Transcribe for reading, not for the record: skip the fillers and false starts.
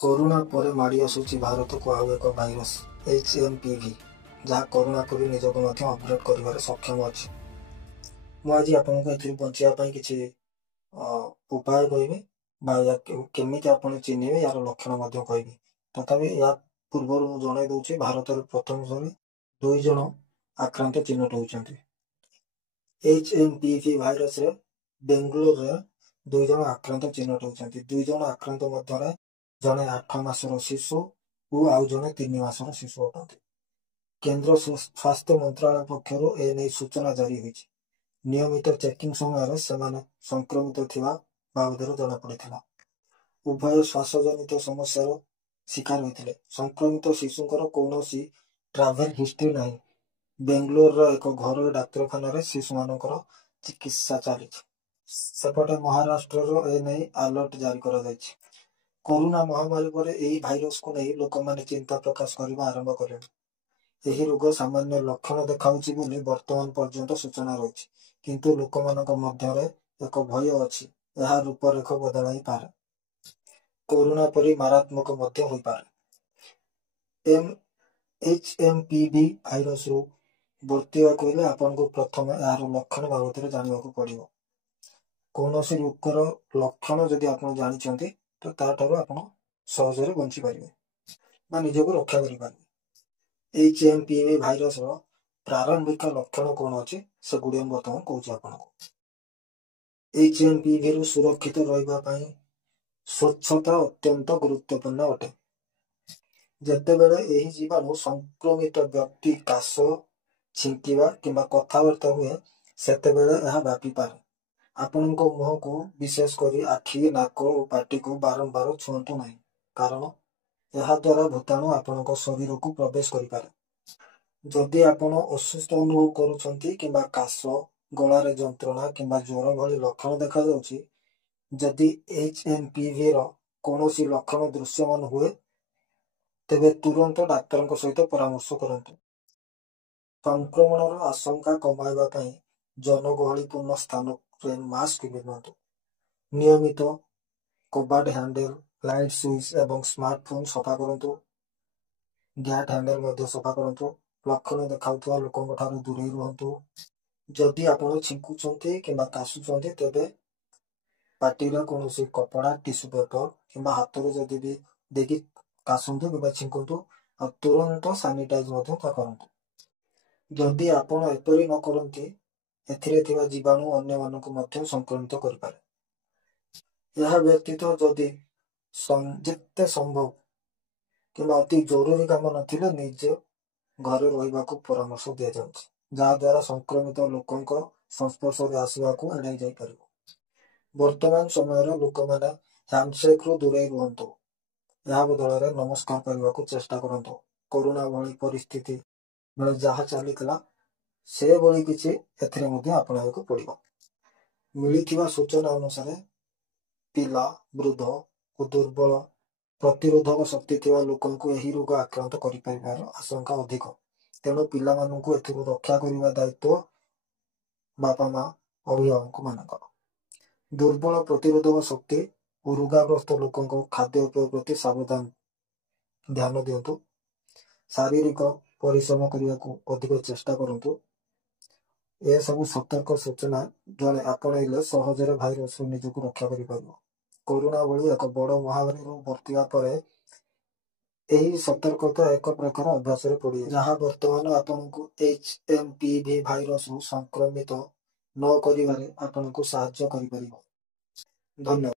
Corona ପରେ ମାଡ଼ି ଆସୁଛି ଭାରତକୁ ଆଉ ଏକ ଭାଇରସ୍ HMPV, ଯାହା କରୋନା ପରି ନିଜକୁ ମଧ୍ୟ ଅପଡେଟ୍ କରିବାରେ ସକ୍ଷମ ଅଛି। ମୁଁ ଆଜି ଆପଣଙ୍କୁ ଏଥିରୁ ବଞ୍ଚିବା ପାଇଁ କିଛି ଉପାୟ କହିବି ବା କେମିତି ଆପଣ ଚିହ୍ନିବେ ୟାର ଲକ୍ଷଣ ମଧ୍ୟ କହିବି। ତଥାପି ଏହା ପୂର୍ବରୁ ମୁଁ ଜଣାଇ ଦେଉଛି, ଭାରତରେ ପ୍ରଥମ ଥର 2 ଜଣ ଆକ୍ରାନ୍ତ ଚିହ୍ନଟ ହୋଇଛନ୍ତି। HMPV ଭାଇରସରେ ବେଙ୍ଗାଲୁରୁରେ 2 ଜଣ ଆକ୍ରାନ୍ତ ଚିହ୍ନଟ ହୋଇଛନ୍ତି। 2 ଜଣ ଆକ୍ରାନ୍ତ ମଧ୍ୟରେ ଜଣେ 8 ମାସର ଶିଶୁ ଓ ଆଉ ଜଣେ 3 ମାସର ଶିଶୁ ଅଟନ୍ତି। କେନ୍ଦ୍ର ସ୍ୱାସ୍ଥ୍ୟ ମନ୍ତ୍ରଣାଳୟ ପକ୍ଷରୁ ଏନେଇ ସୂଚନା ଜାରି ହୋଇଛି। ନିୟମିତ ଚେକିଂ ସମୟରେ ସେମାନେ ସଂକ୍ରମିତ ଥିବା ବାବଦରେ ଜଣାପଡ଼ିଥିଲା। ଉଭୟ ଶ୍ୱାସଜନିତ ସମସ୍ୟାର ଶିକାର ହୋଇଥିଲେ। ସଂକ୍ରମିତ ଶିଶୁଙ୍କର କୌଣସି ଟ୍ରାଭେଲ ହିଷ୍ଟ୍ରି ନାହିଁ। ବେଙ୍ଗାଲୁରୁର ଏକ ଘରୋଇ ଡାକ୍ତରଖାନାରେ ଶିଶୁମାନଙ୍କର ଚିକିତ୍ସା ଚାଲିଛି। ସେପଟେ ମହାରାଷ୍ଟ୍ରର ଏନେଇ ଆଲର୍ଟ ଜାରି କରାଯାଇଛି। କରୋନା ମହାମାରୀ ପରେ ଏହି ଭାଇରସକୁ ନେଇ ଲୋକମାନେ ଚିନ୍ତା ପ୍ରକାଶ କରିବା ଆରମ୍ଭ କଲେଣି। ଏହି ରୋଗ ସାମାନ୍ୟ ଲକ୍ଷଣ ଦେଖାଉଛି ବୋଲି ବର୍ତ୍ତମାନ ପର୍ଯ୍ୟନ୍ତ ସୂଚନା ରହିଛି, କିନ୍ତୁ ଲୋକମାନଙ୍କ ମଧ୍ୟରେ ଏକ ଭୟ ଅଛି ଏହା ରୂପରେଖ ବଦଳାଇପାରେ। କରୋନା ପରି ମାରାତ୍ମକ ମଧ୍ୟ ହୋଇପାରେ। HMPV ଭାଇରସରୁ ବର୍ତ୍ତିବାକୁ ହେଲେ ଆପଣଙ୍କୁ ପ୍ରଥମେ ଏହାର ଲକ୍ଷଣ ବାବଦରେ ଜାଣିବାକୁ ପଡ଼ିବ। କୌଣସି ରୋଗର ଲକ୍ଷଣ ଯଦି ଆପଣ ଜାଣିଛନ୍ତି ତ ତାଠାରୁ ଆପଣ ସହଜରେ ବଞ୍ଚିପାରିବେ ବା ନିଜକୁ ରକ୍ଷା କରିପାରିବେ। HMPV ଭାଇରସର ପ୍ରାରମ୍ଭିକ ଲକ୍ଷଣ କ'ଣ ଅଛି ସେଗୁଡ଼ିକ ମୁଁ ବର୍ତ୍ତମାନ କହୁଛି ଆପଣଙ୍କୁ। HMPVରୁ ସୁରକ୍ଷିତ ରହିବା ପାଇଁ ସ୍ୱଚ୍ଛତା ଅତ୍ୟନ୍ତ ଗୁରୁତ୍ୱପୂର୍ଣ୍ଣ ଅଟେ। ଯେତେବେଳେ ଏହି ଜୀବାଣୁ ସଂକ୍ରମିତ ବ୍ୟକ୍ତି କାଶ, ଛିଙ୍କିବା କିମ୍ବା କଥାବାର୍ତ୍ତା ହୁଏ, ସେତେବେଳେ ଏହା ବ୍ୟାପିପାରେ। ଆପଣଙ୍କ ମୁହଁକୁ, ବିଶେଷ କରି ଆଖି, ନାକ ଓ ପାଟିକୁ ବାରମ୍ବାର ଛୁଅନ୍ତୁ ନାହିଁ, କାରଣ ଏହା ଦ୍ୱାରା ଭୂତାଣୁ ଆପଣଙ୍କ ଶରୀରକୁ ପ୍ରବେଶ କରିପାରେ। ଯଦି ଆପଣ ଅସୁସ୍ଥ ଅନୁଭବ କରୁଛନ୍ତି କିମ୍ବା କାଶ, ଗଳାରେ ଯନ୍ତ୍ରଣା କିମ୍ବା ଜ୍ୱର ଭଳି ଲକ୍ଷଣ ଦେଖାଯାଉଛି, ଯଦି HMPVର କୌଣସି ଲକ୍ଷଣ ଦୃଶ୍ୟମାନ ହୁଏ, ତେବେ ତୁରନ୍ତ ଡାକ୍ତରଙ୍କ ସହିତ ପରାମର୍ଶ କରନ୍ତୁ। ସଂକ୍ରମଣର ଆଶଙ୍କା କମାଇବା ପାଇଁ ଜନଗହଳିପୂର୍ଣ୍ଣ ସ୍ଥାନରେ ମାସ୍କ ପିନ୍ଧନ୍ତୁ। ନିୟମିତ କବାଟ ହ୍ୟାଣ୍ଡେଲ, ଲାଇଟ୍ ସୁଇଚ୍ ଏବଂ ସ୍ମାର୍ଟଫୋନ୍ ସଫା କରନ୍ତୁ। ଗ୍ୟାଟ୍ ହ୍ୟାଣ୍ଡେଲ ମଧ୍ୟ ସଫା କରନ୍ତୁ। ଲକ୍ଷଣ ଦେଖାଉଥିବା ଲୋକଙ୍କ ଠାରୁ ଦୂରେଇ ରୁହନ୍ତୁ। ଯଦି ଆପଣ ଛିଙ୍କୁଛନ୍ତି କିମ୍ବା କାଶୁଛନ୍ତି, ତେବେ ପାଟିରେ କୌଣସି କପଡ଼ା, ଟିସ୍ୟୁ ପେପର କିମ୍ବା ହାତରେ ଯଦି ବି ଦେଇକି କାଶନ୍ତୁ କିମ୍ବା ଛିଙ୍କନ୍ତୁ, ଆଉ ତୁରନ୍ତ ସାନିଟାଇଜ ମଧ୍ୟ କରନ୍ତୁ। ଯଦି ଆପଣ ଏପରି ନ କରନ୍ତି, ଏଥିରେ ଥିବା ଜୀବାଣୁ ଅନ୍ୟମାନଙ୍କୁ ମଧ୍ୟ ସଂକ୍ରମିତ କରିପାରେ। ଏହା ବ୍ୟତୀତ ଯଦି ଯେତେ ସମ୍ଭବ କିମ୍ବା ଅତି ଜରୁରୀ କାମ ନଥିଲେ ନିଜ ଘରେ ରହିବାକୁ ପରାମର୍ଶ ଦିଆଯାଉଛି, ଯାହାଦ୍ୱାରା ସଂକ୍ରମିତ ଲୋକଙ୍କ ସଂସ୍ପର୍ଶରେ ଆସିବାକୁ ଏଡ଼ାଇ ଯାଇପାରିବ। ବର୍ତ୍ତମାନ ସମୟରେ ଲୋକମାନେ ହ୍ୟାଣ୍ଡଶେକ୍ରୁ ଦୂରେଇ ରୁହନ୍ତୁ। ଏହା ବଦଳରେ ନମସ୍କାର କରିବାକୁ ଚେଷ୍ଟା କରନ୍ତୁ। କରୋନା ଭଳି ପରିସ୍ଥିତି ବେଳେ ଯାହା ଚାଲିଥିଲା ସେଭଳି କିଛି ଏଥିରେ ମଧ୍ୟ ଆପଣାଇବାକୁ ପଡ଼ିବ। ମିଳିଥିବା ସୂଚନା ଅନୁସାରେ ପିଲା, ବୃଦ୍ଧ ଓ ଦୁର୍ବଳ ପ୍ରତିରୋଧକ ଶକ୍ତି ଥିବା ଲୋକଙ୍କୁ ଏହି ରୋଗ ଆକ୍ରାନ୍ତ କରିପାରିବାର ଆଶଙ୍କା ଅଧିକ। ତେଣୁ ପିଲାମାନଙ୍କୁ ଏଥିରୁ ରକ୍ଷା କରିବା ଦାୟିତ୍ୱ ବାପା ମା, ଅଭିଭାବକମାନଙ୍କର। ଦୁର୍ବଳ ପ୍ରତିରୋଧକ ଶକ୍ତି ଓ ରୋଗାଗ୍ରସ୍ତ ଲୋକଙ୍କ ଖାଦ୍ୟପେୟ ପ୍ରତି ସାବଧାନ ଧ୍ୟାନ ଦିଅନ୍ତୁ। ଶାରୀରିକ ପରିଶ୍ରମ କରିବାକୁ ଅଧିକ ଚେଷ୍ଟା କରନ୍ତୁ। ଏସବୁ ସତର୍କ ସୂଚନା ଜଣେ ଆପଣେଇଲେ ସହଜରେ ଭାଇରସରୁ ନିଜକୁ ରକ୍ଷା କରିପାରିବ। କରୋନା ଭଳି ଏକ ବଡ଼ ମହାମାରୀରୁ ବର୍ତ୍ତିବା ପରେ ଏହି ସତର୍କତା ଏକ ପ୍ରକାର ଅଭ୍ୟାସରେ ପଡ଼ିବ, ଯାହା ବର୍ତ୍ତମାନ ଆପଣଙ୍କୁ HMPV ଭାଇରସରୁ ସଂକ୍ରମିତ ନ କରିବାରେ ଆପଣଙ୍କୁ ସାହାଯ୍ୟ କରିପାରିବ। ଧନ୍ୟବାଦ।